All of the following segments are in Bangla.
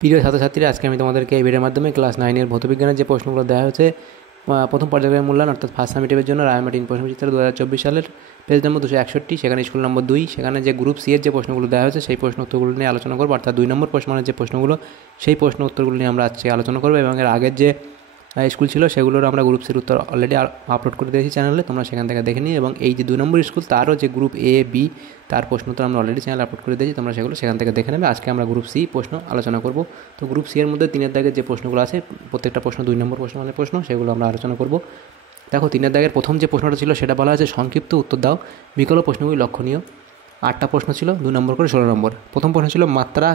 প্রিয় ছাত্রছাত্রীরা, আজকে আমি তোমাদেরকে এই ভিডিওর মাধ্যমে ক্লাস 9-এর ভৌতবিজ্ঞানের যে প্রশ্নগুলো দেওয়া হয়েছে প্রথম পর্যায়ের মূল্যায়ন অর্থাৎ ফার্স্ট সামেটিভের জন্য রায়মার্টিন প্রশ্নবিচিত্র 2024 সালের পেজ নম্বর 261, সেখানে স্কুল নম্বর 2, সেখানে যে গ্রুপ সি এর যে প্রশ্নগুলো দেওয়া হয়েছে সেই প্রশ্ন উত্তরগুলো নিয়ে আলোচনা করবো। অর্থাৎ 2 নম্বর প্রশ্নের যে প্রশ্নগুলো সেই প্রশ্ন উত্তরগুলো নিয়ে আমরা আজকে আলোচনা করবো। এবং এর আগের যে স্কুল ছিল সেগুলোর আমরা গ্রুপ সির উত্তর অলরেডি আপলোড করে দিয়েছি চ্যানেলে, তোমরা সেখান থেকে দেখে নিই। এবং এই যে 2 নম্বর স্কুল তারও যে গ্রুপ এ বি তার প্রশ্ন উত্তর আমরা অলরেডি চ্যানেলে আপলোড করে দিয়েছি, তোমরা সেগুলো সেখান থেকে দেখে নেবে। আজকে আমরা গ্রুপ সি প্রশ্ন আলোচনা করব। তো গ্রুপ সি এর মধ্যে 3-এর দাগের যে প্রশ্নগুলো আছে, প্রত্যেকটা প্রশ্ন 2 নম্বর প্রশ্ন সেগুলো আমরা আলোচনা করব। দেখো, 3-এর দাগের প্রথম যে প্রশ্নটা ছিল সেটা বলা হয়েছে সংক্ষিপ্ত উত্তর দাও, বিকল্প প্রশ্নগুলি লক্ষণীয়। 8টা প্রশ্ন ছিল, 2 নম্বর করে 16 নম্বর। প্রথম প্রশ্ন ছিল মাত্রা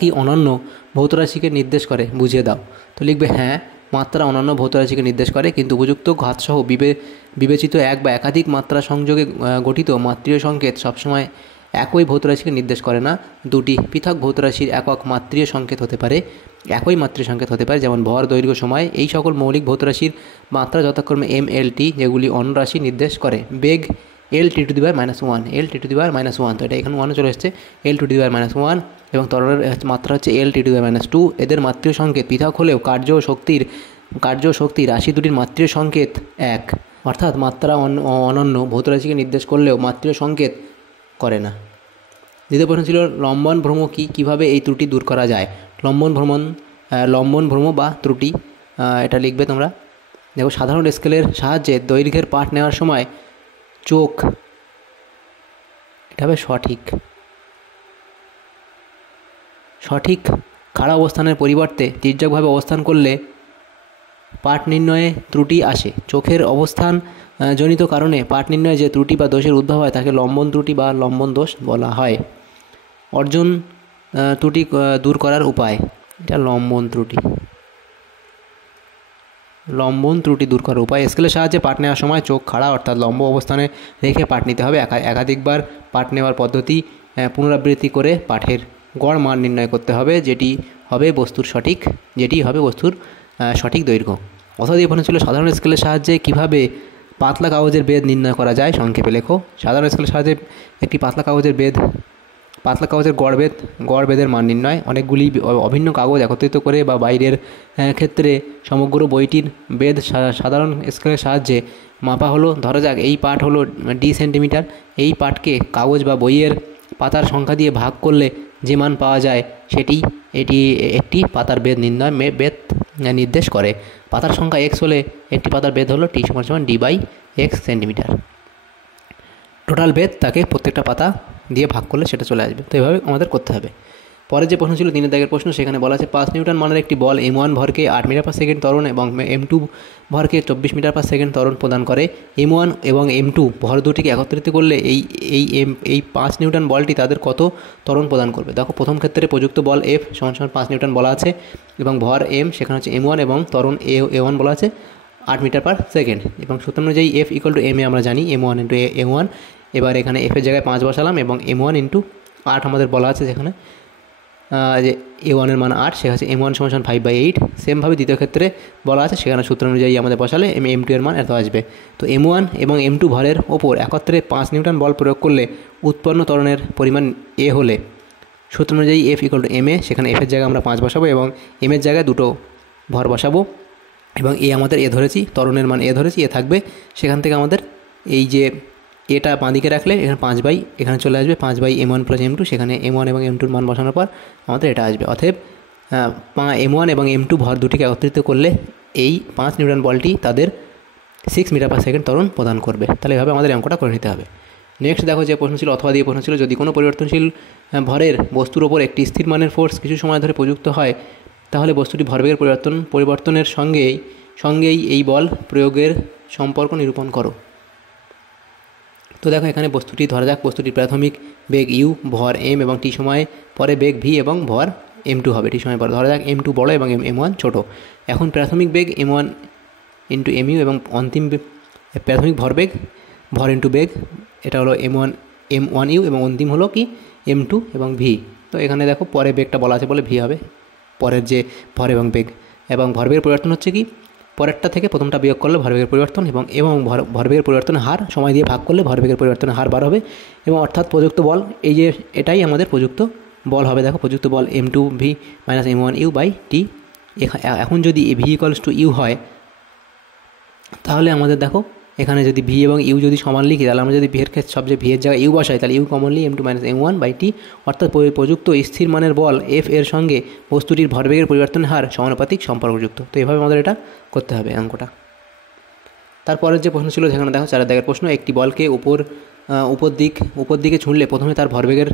কি অনন্য ভৌতরাশিকে নির্দেশ করে, বুঝিয়ে দাও। তো লিখবে হ্যাঁ, মাত্রা অনন্য ভৌতরাশিকে নির্দেশ করে, কিন্তু উপযুক্ত ঘাতসহ বিবেচিত এক বা একাধিক মাত্রা সংযোগে গঠিত মাত্রীয় সংকেত সবসময় একই ভৌতরাশিকে নির্দেশ করে না। দুটি পৃথক ভৌতরাশির একক মাত্রীয় সংকেত হতে পারে, একই মাত্রীয় সংকেত হতে পারে, যেমন ভর, দৈর্ঘ্য, সময়। এই সকল মৌলিক ভৌতরাশির মাত্রা যথাক্রমে এম, এল, টি, যেগুলি অনরাশি নির্দেশ করে। বেগ এল টি টু দি পাওয়ার -1, তো এটা এখানে 1 চলে এসেছে, এল টু দি পাওয়ার -1, এবং তরলের মাত্রা হচ্ছে এল টি টু দি পাওয়ার -2। এদের মাত্রীয় সংকেত পৃথক হলেও কার্য ও শক্তি রাশি দুটির মাত্রীয় সংকেত এক, অর্থাৎ মাত্রা অনন্য ভৌতরাশিকে নির্দেশ করলেও মাত্রীয় সংকেত করে না। দ্বিতীয় প্রশ্ন ছিল লম্বন ভ্রম কি, কীভাবে এই ত্রুটি দূর করা যায়। লম্বন ভ্রম বা ত্রুটি, এটা লিখবে তোমরা। দেখো, সাধারণ স্কেলের সাহায্যে দৈর্ঘ্যের পাঠ নেওয়ার সময় চোখ, এটা হবে সঠিক খাড়া অবস্থানের পরিবর্তে তির্যকভাবে অবস্থান করলে পাঠ নির্ণয়ে ত্রুটি আসে। চোখের অবস্থান জনিত কারণে পাঠ নির্ণয়ে যে ত্রুটি বা দোষের উদ্ভব হয় তাকে লম্বন ত্রুটি বা লম্বন দোষ বলা হয়। অর্জন ত্রুটি দূর করার উপায়, এটা লম্বন ত্রুটি দূর করার উপায়। স্কেলের সাহায্যে পাঠ নেওয়ার সময় চোখ খাড়া অর্থাৎ লম্ব অবস্থানে রেখে পাঠ নিতে হবে। একাধিকবার পাঠ নেওয়ার পদ্ধতি পুনরাবৃত্তি করে পাঠের গড় মান নির্ণয় করতে হবে, যেটি হবে বস্তুর সঠিক দৈর্ঘ্য। অর্থাৎ এই প্রশ্ন ছিল সাধারণ স্কেলের সাহায্যে কিভাবে পাতলা কাগজের বেধ নির্ণয় করা যায়, সংক্ষেপে লেখো। সাধারণ স্কেলের সাহায্যে একটি পাতলা কাগজের গড় বেধের মান নির্ণয়। অনেকগুলি অভিন্ন কাগজ একত্রিত করে বা বাইরের ক্ষেত্রে সমগ্র বইটির বেধ সাধারণ স্কেলের সাহায্যে মাপা হলো। ধরা যাক এই পাঠ হলো ডি সেন্টিমিটার। এই পাঠকে কাগজ বা বইয়ের পাতার সংখ্যা দিয়ে ভাগ করলে যে মান পাওয়া যায় এটি একটি পাতার বেধ নির্দেশ করে। পাতার সংখ্যা x হলে একটি পাতার বেধ হলো t = d/x সেন্টিমিটার। টোটাল বেধ তাকে প্রত্যেকটা পাতা দিয়ে ভাগ করলে সেটা চলে আসবে। তো এভাবে আমাদের করতে হবে। পরের যে প্রশ্ন ছিল 3-এর দাগের প্রশ্ন, সেখানে বলা আছে 5 নিউটন মানের একটি বল m1 ভরকে 8 মিটার/সেকেন্ড ত্বরণ এবং m2 ভরকে 24 মিটার/সেকেন্ড ত্বরণ প্রদান করে। m1 এবং m2 ভর দুটিকে একত্রিত করলে এই 5 নিউটন বলটি তাদের কত ত্বরণ প্রদান করবে। দেখো, প্রথম ক্ষেত্রে প্রযুক্ত বল F = 5 নিউটন বলা আছে এবং ভর m সেখানে হচ্ছে m1 এবং ত্বরণ a1 বলা আছে 8 মিটার/সেকেন্ড। এবং সূত্র অনুযায়ী F = ma আমরা জানি, m1 × a1। এবার এখানে f এর জায়গায় 5 বসালাম এবং m1 × 8 আমাদের বলা আছে, যেখানে যে a1 এর মান 8, সেখানে m1 = 5/8। সেমভাবে দ্বিতীয় ক্ষেত্রে বলা আছে, সেখানে সূত্র অনুযায়ী আমাদের বসালে m2 এর মান এত আসবে। তো m1 এবং m2 ভরের ওপর একত্রে 5 নিউটন বল প্রয়োগ করলে উৎপন্ন ত্বরণের পরিমাণ a হলে সূত্র অনুযায়ী F = ma, সেখানে f এর জায়গায় আমরা 5 বসাবো এবং m এর জায়গায় দুটো ভর বসাবো এবং আমাদের a ধরেছি, ত্বরণের মান a ধরেছি, a থাকবে। সেখান থেকে আমাদের এই যে এটা বাঁদিকে রাখলে এখানে চলে আসবে 5/m1 + m2, সেখানে m1 এবং m2 এর মান বসানোর পর আমাদের এটা আসবে। অতএব m1 এবং m2 ভর দুটিকে একত্রিত করলে এই 5 নিউটন বলটি তাদের 6 মিটার/সেকেন্ড ত্বরণ প্রদান করবে। তাহলে এভাবে আমাদের অঙ্কটা করে নিতে হবে। নেক্সট দেখো, যে প্রশ্ন ছিল অথবা দিয়ে প্রশ্ন ছিল, যদি কোনো পরিবর্তনশীল ভরের বস্তুর ওপর একটি স্থির মানের ফোর্স কিছু সময় ধরে প্রযুক্ত হয়, তাহলে বস্তুটি ভরবেগের পরিবর্তনের সঙ্গেই এই বল প্রয়োগের সম্পর্ক নিরূপণ করো। তো দেখো, এখানে বস্তুটি ধরা যাক বস্তুটির প্রাথমিক বেগ u, ভর m এবং t সময় পরে বেগ v এবং ভর m2 হবে t সময় পরে। ধরা যাক m2 বড় এবং m1 ছোট। এখন প্রাথমিক বেগ m1 × mu এবং অন্তিম প্রাথমিক ভর ইন্টু বেগ, এটা হলো m1u এবং অন্তিম হলো কি m2 এবং v। তো এখানে দেখো পরে বেগটা বলা আছে বলে v হবে, পরের যে ভর এবং বেগ। এবং ভরবেগের পরিবর্তন হচ্ছে কি, পরেরটা থেকে প্রথমটা বিয়োগ করলে ভরবেগের পরিবর্তন এবং ভরবেগের পরিবর্তনের হার সময় দিয়ে ভাগ করলে ভরবেগের পরিবর্তনের হার বার হবে। এবং অর্থাৎ প্রযুক্ত বল, এই যে এটাই আমাদের প্রযুক্ত বল হবে দেখো প্রযুক্ত বল m2v-m1u/t। এখন যদি v = u হয় তাহলে আমাদের দেখো এখানে যদি ভি এবং ইউ যদি সমান লিখি তাহলে আমরা যদি ভি এর ক্ষেত্রে সবচেয়ে ভি এর জায়গায় ইউ বসাই তাহলে ইউ কমনলি m2-m1/t, অর্থাৎ প্রযুক্ত স্থির মানের বল এফ এর সঙ্গে বস্তুটির ভরবেগের পরিবর্তনের হার সমানুপাতিক সম্পর্কযুক্ত। তো এইভাবে আমাদের এটা করতে হবে অঙ্কটা। তারপরের যে প্রশ্ন ছিল সেখানে দেখো 4 দাগের প্রশ্ন, একটি বলকে উপর দিকে ছুঁড়লে প্রথমে তার ভরবেগের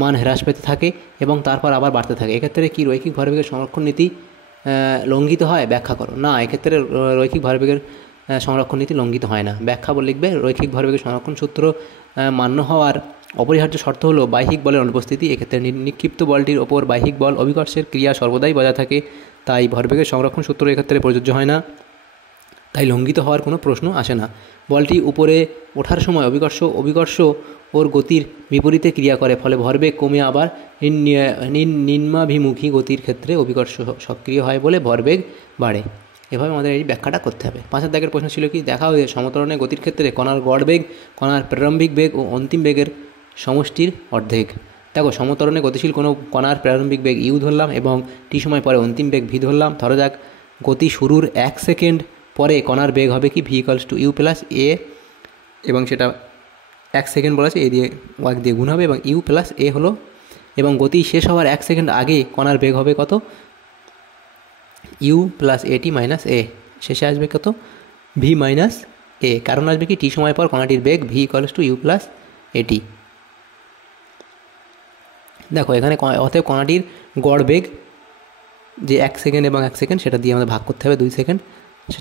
মান হ্রাস পেতে থাকে এবং তারপর আবার বাড়তে থাকে। এক্ষেত্রে কি রৈখিক ভরবেগের সংরক্ষণ নীতি লঙ্ঘিত হয়? ব্যাখ্যা করো। না, এক্ষেত্রে রৈখিক ভরবেগের সংরক্ষণ নীতি লঙ্ঘিত হয় না। ব্যাখ্যা বলে লিখবে, রৈখিক ভরবেগের সংরক্ষণ সূত্র মান্য হওয়ার অপরিহার্য শর্ত হলো বাহ্যিক বলের অনুপস্থিতি। এক্ষেত্রে নিক্ষিপ্ত বলটির ওপর বাহ্যিক বল অভিকর্ষের ক্রিয়া সর্বদাই বজায় থাকে, তাই ভরবেগের সংরক্ষণ সূত্র এক্ষেত্রে প্রযোজ্য হয় না, তাই লঙ্ঘিত হওয়ার কোনো প্রশ্ন আসে না। বলটি উপরে ওঠার সময় অভিকর্ষ ওর গতির বিপরীতে ক্রিয়া করে, ফলে ভরবেগ কমে আবার নিম্নাভিমুখী গতির ক্ষেত্রে অভিকর্ষ সক্রিয় হয় বলে ভরবেগ বাড়ে। এভাবে আমাদের এই ব্যাখ্যাটা করতে হবে। 5 দাগের প্রশ্ন ছিল কি, দেখা হয়ে সমত্বরণের গতির ক্ষেত্রে কণার গড় বেগ, কণার প্রারম্ভিক বেগ ও অন্তিম বেগের সমষ্টির অর্ধেক। দেখো সমত্বরণে গতিশীল কোনো কণার প্রারম্ভিক বেগ ইউ ধরলাম এবং টি সময় পরে অন্তিম বেগ ভি ধরলাম। ধরা যাক গতি শুরুর 1 সেকেন্ড পরে কণার বেগ হবে কি v=u+a, এবং সেটা 1 সেকেন্ড বলা আছে, এ দিয়ে 1 দিয়ে গুণ হবে এবং u+a হলো, এবং গতি শেষ হওয়ার 1 সেকেন্ড আগে কণার বেগ হবে কত? u+at-a। শেষে আসবে কত? v-a, কারণ আসবে কি টি সময় পর কণাটির বেগ v=u+at। দেখো এখানে অতএব কণাটির গড় বেগ যে 1 সেকেন্ড এবং 1 সেকেন্ড সেটা দিয়ে আমাদের ভাগ করতে হবে 2 সেকেন্ড,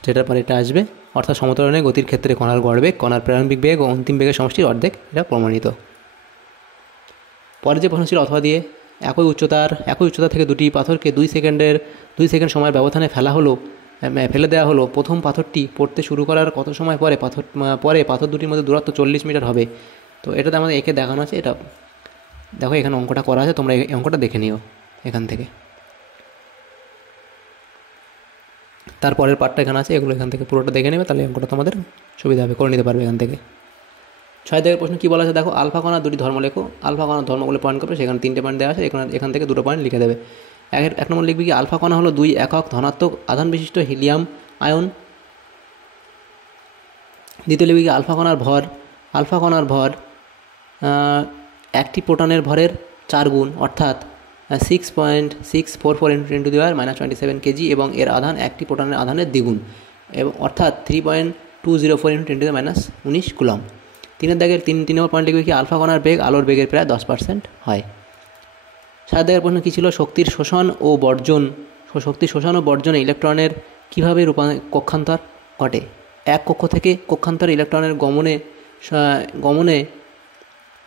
সেটার পরে এটা আসবে, অর্থাৎ সমত্বরণের গতির ক্ষেত্রে কণার গড় বেগ কণার প্রারম্ভিক বেগ ও অন্তিম বেগের সমষ্টির অর্ধেক, এটা প্রমাণিত। পরে যে প্রশ্ন ছিল অথবা দিয়ে, একই উচ্চতা থেকে দুটি পাথরকে 2 সেকেন্ড সময়ের ব্যবধানে ফেলে দেওয়া হলো। প্রথম পাথরটি পড়তে শুরু করার কত সময় পরে পাথর দুটির মধ্যে দূরত্ব 40 মিটার হবে? তো এটাতে আমাদের একে দেখানো আছে, এটা দেখো এখানে অঙ্কটা করা আছে, তোমরা এই অঙ্কটা দেখে নিও এখান থেকে। তারপরের পার্টটা এখানে আছে, এগুলো এখান থেকে পুরোটা দেখে নেবে, তাহলে অঙ্কটা তোমাদের সুবিধা হবে, করে নিতে পারবে এখান থেকে। 6 দাগের প্রশ্ন কী বলা আছে দেখো, আলফা কণার দুটি ধর্ম লেখো। আলফা কণার ধর্মগুলো পয়েন্ট করবে, সেখানে 3টে পয়েন্ট দেওয়া আছে, এখান থেকে 2টো পয়েন্ট লিখে দেবে। এক নম্বর লিখবে কি, আলফা কণা হলো 2 একক ধনাত্মক আধান বিশিষ্ট হিলিয়াম আয়ন। দ্বিতীয় লিখবে কি, আলফা কণার ভর একটি প্রোটনের ভরের 4 গুণ, অর্থাৎ 6.644 × 10⁻27 কেজি, এবং এর আধান একটি প্রোটনের আধানের দ্বিগুণ, এবং অর্থাৎ 3.204 × 10⁻19 কুলম্ব। 3 দাগের 3 নম্বর পয়েন্ট লিখবে কি, আলফা কণার বেগ আলোর বেগের প্রায় 10% হয়। 7 দাগের প্রশ্ন কী ছিল, শক্তির শোষণ ও বর্জনে ইলেকট্রনের কীভাবে কক্ষান্তর ঘটে? এক কক্ষ থেকে কক্ষান্তরে ইলেকট্রনের গমনে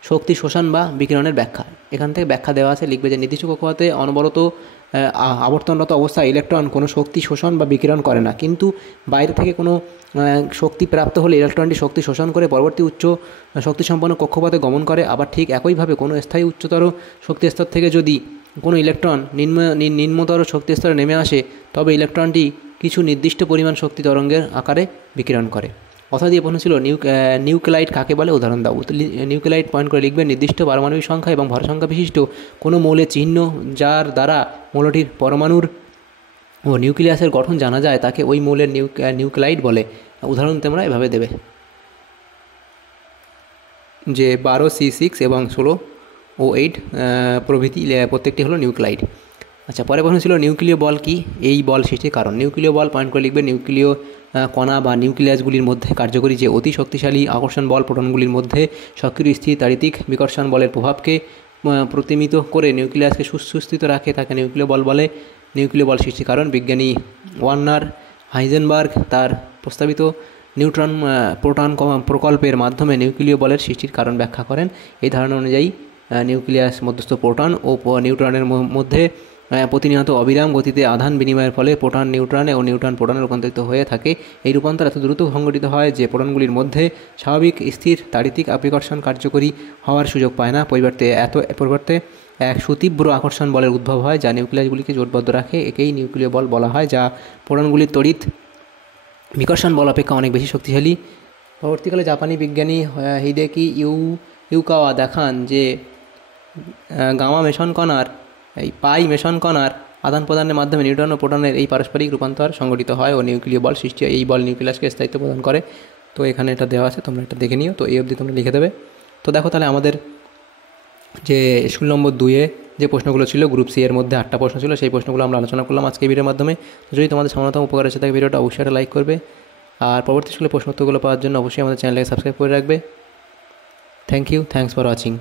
শক্তি শোষণ বা বিকিরণের ব্যাখ্যা। এখান থেকে ব্যাখ্যা দেওয়া আছে, লিখবে যে নির্দিষ্ট কক্ষপথে অনবরত আবর্তনরত অবস্থায় ইলেকট্রন কোনো শক্তি শোষণ বা বিকিরণ করে না, কিন্তু বাইরে থেকে কোনো শক্তি প্রাপ্ত হলে ইলেকট্রনটি শক্তি শোষণ করে পরবর্তী উচ্চ শক্তিসম্পন্ন কক্ষপথে গমন করে। আবার ঠিক একইভাবে কোনো স্থায়ী উচ্চতর শক্তি স্তর থেকে যদি কোনো ইলেকট্রন নিম্নতর শক্তি স্তরে নেমে আসে, তবে ইলেকট্রনটি কিছু নির্দিষ্ট পরিমাণ শক্তি তরঙ্গের আকারে বিকিরণ করে। কথা দিয়ে প্রশ্ন ছিল নিউক্লিয়াইড কাকে বলে, উদাহরণ দাও। নিউক্লিয়াইড পয়েন্ট করে লিখবে, নির্দিষ্ট পারমাণবিক সংখ্যা এবং ভর সংখ্যা বিশিষ্ট কোনো মৌলের চিহ্ন যার দ্বারা মৌলটির পরমাণুর ও নিউক্লিয়াসের গঠন জানা যায় তাকে ওই মৌলের নিউক্লিয়াইড বলে। উদাহরণ তোমরা এভাবে দেবে যে 12C6 এবং 16O8 প্রভৃতি প্রত্যেকটি হলো নিউক্লিয়াইড। আচ্ছা, পরে প্রশ্ন ছিল নিউক্লিয় বল কি, এই বল সৃষ্টির কারণ। নিউক্লিয় বল পয়েন্ট করে লিখবে, নিউক্লিয় কণা বা নিউক্লিয়াসগুলির মধ্যে কার্যকরী যে অতি শক্তিশালী আকর্ষণ বল প্রোটনগুলির মধ্যে সক্রিয় স্থির তাড়িতিক বিকর্ষণ বলের প্রভাবকে প্রতিমিত করে নিউক্লিয়াসকে সুস্থিত রাখে, তাকে নিউক্লিয় বল বলে। নিউক্লিয় বল সৃষ্টির কারণ, বিজ্ঞানী ওয়ার্নার হাইজেনবার্গ তার প্রস্তাবিত নিউট্রন প্রোটন প্রকল্পের মাধ্যমে নিউক্লিয় বলের সৃষ্টির কারণ ব্যাখ্যা করেন। এই ধারণা অনুযায়ী নিউক্লিয়াস মধ্যস্থ প্রোটন ও নিউট্রনের মধ্যে প্রতিনিয়ত অবিরাম গতিতে আধান বিনিময়ের ফলে প্রোটন নিউট্রনে ও নিউট্রন প্রোটনে রূপান্তরিত হয়ে থাকে। এই রূপান্তর এত দ্রুত সংঘটিত হয় যে প্রোটনগুলির মধ্যে স্বাভাবিক স্থির তাড়িতিক বিকর্ষণ কার্যকরী হওয়ার সুযোগ পায় না। পরিবর্তে এক সুতীব্র আকর্ষণ বলের উদ্ভব হয়, যা নিউক্লিয়াসগুলিকে জোটবদ্ধ রাখে। একেই নিউক্লিয় বল বলা হয়, যা প্রোটনগুলির তড়িৎ বিকর্ষণ বল অপেক্ষা অনেক বেশি শক্তিশালী। পরবর্তীকালে জাপানি বিজ্ঞানী হিদেকি ইউকাওয়া দেখান যে গামা মেশন কণার এই পাই মেশন কণার আদান প্রদানের মাধ্যমে নিউট্রন ও প্রোটনের এই পারস্পরিক রূপান্তর সংঘটিত হয় ও নিউক্লিয় বল সৃষ্টি হয়। এই বল নিউক্লিয়াসকে স্থায়িত্ব প্রদান করে। তো এখানে এটা দেওয়া আছে, তোমরা এটা দেখে নিও। তো এই অবধি তোমরা লিখে দেবে। তো দেখো তাহলে আমাদের যে স্কুল নম্বর 2-এ যে প্রশ্নগুলো ছিল, গ্রুপ সি এর মধ্যে 8টা প্রশ্ন ছিল, সেই প্রশ্নগুলো আমরা আলোচনা করলাম আজকে এই ভিডিওর মাধ্যমে। যদি তোমাদের সামান্যতম উপকার এসে থাকে ভিডিওটা অবশ্যই একটা লাইক করবে, আর পরবর্তী স্কুলের প্রশ্নোত্তরগুলো পাওয়ার জন্য অবশ্যই আমাদের চ্যানেলকে সাবস্ক্রাইব করে রাখবে। Thank you, thanks for watching.